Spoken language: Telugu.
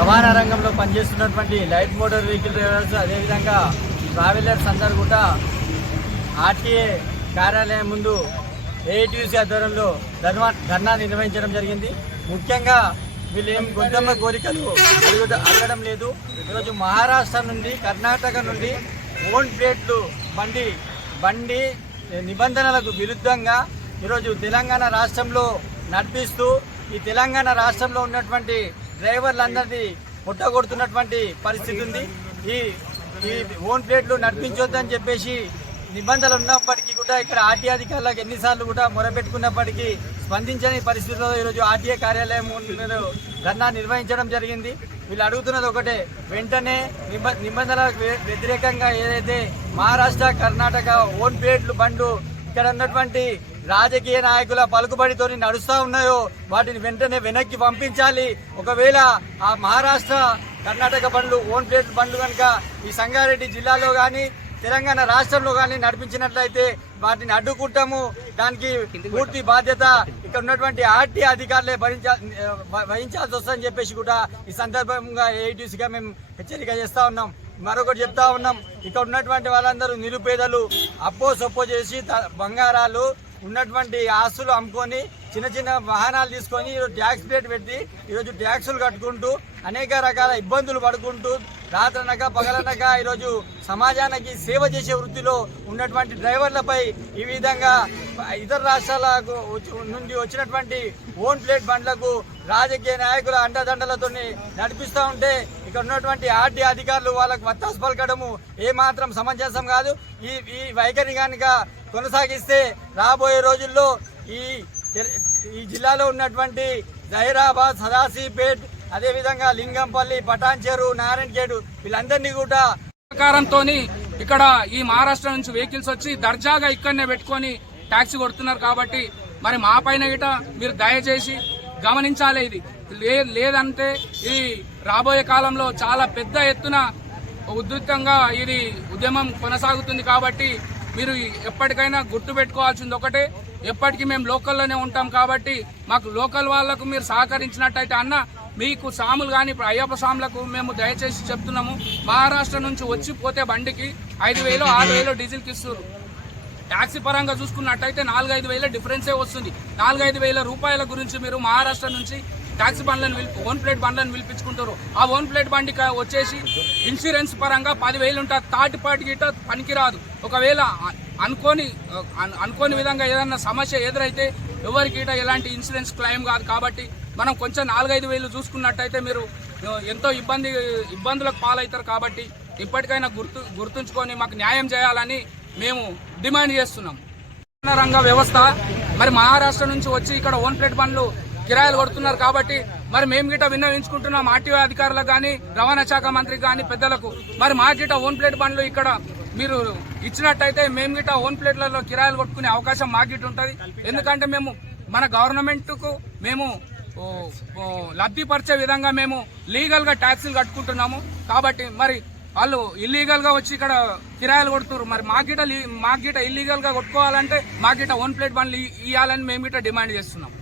రవాణా రంగంలో పనిచేస్తున్నటువంటి లైట్ మోటార్ వెహికల్ డ్రైవర్స్ అదేవిధంగా ట్రావెలర్స్ అందరూ కూడా ఆర్టీఏ కార్యాలయం ముందు ఏఐటీయూసీ ఆధ్వర్యంలో ధర్నా నిర్వహించడం జరిగింది. ముఖ్యంగా వీళ్ళు ఏం గొంతమ్మ కోరికలు అడగడం లేదు. ఈరోజు మహారాష్ట్ర నుండి కర్ణాటక నుండి ఓన్ ప్లేట్లు బండి నిబంధనలకు విరుద్ధంగా ఈరోజు తెలంగాణ రాష్ట్రంలో నడిపిస్తూ ఈ తెలంగాణ రాష్ట్రంలో ఉన్నటువంటి డ్రైవర్లందరినీ పుట్టగొడుతున్నటువంటి పరిస్థితి ఉంది. ఈ ఓన్ ప్లేట్లు నడిపించొద్దని చెప్పేసి నిబంధనలు ఉన్నప్పటికీ కూడా ఇక్కడ ఆర్టీఏ అధికారులకు ఎన్నిసార్లు కూడా మొరపెట్టుకున్నప్పటికీ స్పందించని పరిస్థితుల్లో ఈరోజు ఆర్టీఏ కార్యాలయం ధర్నా నిర్వహించడం జరిగింది. వీళ్ళు అడుగుతున్నది ఒకటే, వెంటనే నిబంధనలకు వ్యతిరేకంగా ఏదైతే మహారాష్ట్ర కర్ణాటక ఓన్ ప్లేట్లు బండ్లు ఇక్కడ ఉన్నటువంటి రాజకీయ నాయకుల పలుకుబడితో నడుస్తూ ఉన్నాయో వాటిని వెంటనే వెనక్కి పంపించాలి. ఒకవేళ ఆ మహారాష్ట్ర కర్ణాటక బండ్లు ఓన్ ప్లేట్ బండ్లు కనుక ఈ సంగారెడ్డి జిల్లాలో కానీ తెలంగాణ రాష్ట్రంలో కానీ నడిపించినట్లయితే వాటిని అడ్డుకుంటాము. దానికి పూర్తి బాధ్యత ఇక్కడ ఉన్నటువంటి ఆర్టీ అధికారులే వహించాల్సి వస్తుందని చెప్పేసి కూడా ఈ సందర్భంగా ఏఐటీసీగా మేము హెచ్చరిక చేస్తా ఉన్నాం. మరొకటి చెప్తా ఉన్నాం, ఇక్కడ ఉన్నటువంటి వాళ్ళందరూ నిరుపేదలు అప్పో చేసి బంగారాలు ఉన్నటువంటి ఆస్తులు అమ్ముకొని చిన్న చిన్న వాహనాలు తీసుకొని ఈరోజు ట్యాక్స్ ప్లేట్ పెట్టి ఈరోజు ట్యాక్సులు కట్టుకుంటూ అనేక రకాల ఇబ్బందులు పడుకుంటూ రాత్రనక పగలనక ఈరోజు సమాజానికి సేవ చేసే వృత్తిలో ఉన్నటువంటి డ్రైవర్లపై ఈ విధంగా ఇతర రాష్ట్రాల నుండి వచ్చినటువంటి ఓన్ ప్లేట్ బండ్లకు రాజకీయ నాయకుల అండదండలతో నడిపిస్తూ ఉంటే ఇక్కడ ఉన్నటువంటి ఆర్టీ అధికారులు వాళ్ళకు వత్తాసు పలకడము ఏమాత్రం సమంజసం కాదు. ఈ వైఖరి కనుక కొనసాగిస్తే రాబోయే రోజుల్లో ఈ జిల్లాలో ఉన్నటువంటి జహీరాబాద్, సదాశివపేట్, అదేవిధంగా లింగంపల్లి, పటాన్చెరు, నారాయణఖేడ్ వీళ్ళందరినీ కూడా సహకారంతో ఇక్కడ ఈ మహారాష్ట్ర నుంచి వెహికల్స్ వచ్చి దర్జాగా ఇక్కడనే పెట్టుకొని ట్యాక్సీ కొడుతున్నారు. కాబట్టి మరి మా పైన గిట మీరు దయచేసి గమనించాలి. ఇది లేదంటే ఇది రాబోయే కాలంలో చాలా పెద్ద ఎత్తున ఉధృతంగా ఇది ఉద్యమం కొనసాగుతుంది. కాబట్టి మీరు ఎప్పటికైనా గుర్తు పెట్టుకోవాల్సింది ఒకటే, ఎప్పటికీ మేము లోకల్లోనే ఉంటాం. కాబట్టి మాకు లోకల్ వాళ్లకు మీరు సహకరించినట్టయితే అన్న మీకు సాములు కానీ ఇప్పుడు అయ్యప్ప సాములకు మేము దయచేసి చెప్తున్నాము, మహారాష్ట్ర నుంచి వచ్చిపోతే బండికి 5,000 6,000 డీజిల్కి ఇస్తారు. ట్యాక్సీ పరంగా చూసుకున్నట్టయితే 4-5 వేల డిఫరెన్సే వస్తుంది. 4-5 వేల రూపాయల గురించి మీరు మహారాష్ట్ర నుంచి ట్యాక్సీ బండ్లను ఓన్ ప్లేట్ బండ్లను పిలిపించుకుంటారు. ఆ ఓన్ ప్లేట్ బండి వచ్చేసి ఇన్సూరెన్స్ పరంగా 10,000 ఉంటుంది. థర్డ్ పార్టీ గిట్ట పనికిరాదు. ఒకవేళ అనుకోని విధంగా ఏదన్నా సమస్య ఎదురైతే ఎవరికి ఎలాంటి ఇన్సూరెన్స్ క్లెయిమ్ కాదు. కాబట్టి మనం కొంచెం 4-5 వేలు చూసుకున్నట్టయితే మీరు ఎంతో ఇబ్బందులకు పాలవుతారు. కాబట్టి ఇప్పటికైనా గుర్తుంచుకొని మాకు న్యాయం చేయాలని మేము డిమాండ్ చేస్తున్నాం. రంగ వ్యవస్థ మరి మహారాష్ట్ర నుంచి వచ్చి ఇక్కడ ఓన్ ప్లేట్ బండ్లు కిరాయిలు కొడుతున్నారు. కాబట్టి మరి మేము గిట్ట విన్నవించుకుంటున్నాం ఆర్టీఓ అధికారులకు కానీ రవాణా శాఖ మంత్రికి కానీ పెద్దలకు, మరి మా గిట్ట ఓన్ ప్లేట్ బండ్లు ఇక్కడ మీరు ఇచ్చినట్టయితే మేము గిట్ట ఓన్ ప్లేట్లలో కిరాయిలు కొట్టుకునే అవకాశం మా గిట్ట ఉంటుంది. ఎందుకంటే మేము మన గవర్నమెంట్కు మేము లబ్ధిపరిచే విధంగా మేము లీగల్ గా ట్యాక్సీలు కట్టుకుంటున్నాము. కాబట్టి మరి వాళ్ళు ఇల్లీగల్ గా వచ్చి ఇక్కడ కిరాయిలు కొడుతున్నారు. మరి మా గిట్ట ఇల్లీగల్ గా కొట్టుకోవాలంటే మా గిట్ట ఓన్ ప్లేట్ బండ్లు ఇవ్వాలని మేము గిట్ట డిమాండ్ చేస్తున్నాం.